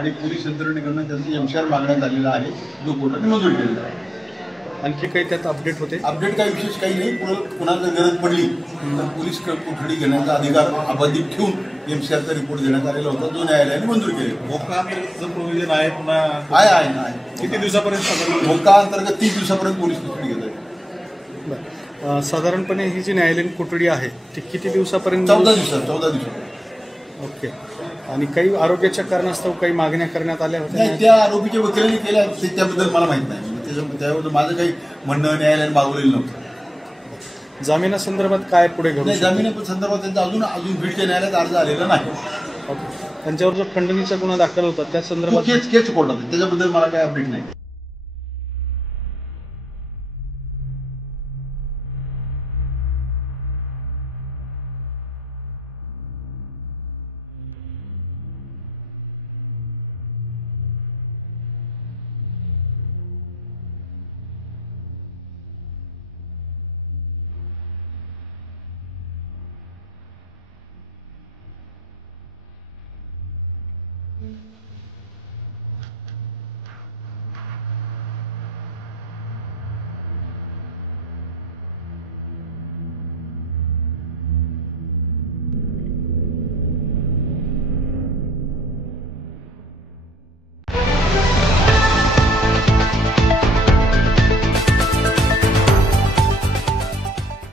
आणि पोलीस यंत्रणेकडून त्यांचा एमसीआर मागण्यात आलेला आहे, जो कोर्टाने मंजूर केलेला आहे. आणखी काही त्यात अपडेट होते? अपडेट काही विशेष काही नाही. कुणाला जर गरज पडली तर पोलीस कोठडी घेण्याचा अधिकार अबाधित ठेवून एमसीआरचा रिपोर्ट देण्यात आलेला होता, जो न्यायालयाने मंजूर केलेला. मोका अंतर्गत प्रोव्हिजन आहे पुन्हा आहे. किती दिवसापर्यंत? मोका अंतर्गत 30 दिवसापर्यंत पोलीस कोठडी घेत आहे. बरं, साधारणपणे ही जी न्यायालयीन कोठडी आहे ती किती दिवसापर्यंत? 14 दिवसापर्यंत. ओके. आणि काही आरोग्याच्या कारणास्तव काही मागण्या करण्यात आल्या होत्या? नाही, त्या आरोपीच्या वकिलांनी केल्या त्याबद्दल मला माहित नाही. त्याबद्दल माझं काही म्हणणं न्यायालयाने मागवलेलं नव्हतं. जामिनासंदर्भात काय पुढे घडू? जामीन संदर्भात त्यांचा अजून बीडच्या न्यायालयात अर्ज आलेला नाही. ओके. त्यांच्यावर जो खंडणीचा गुन्हा दाखल होता त्या संदर्भात केस कोर्टात, त्याच्याबद्दल मला काही अपडेट नाही. Mm-hmm.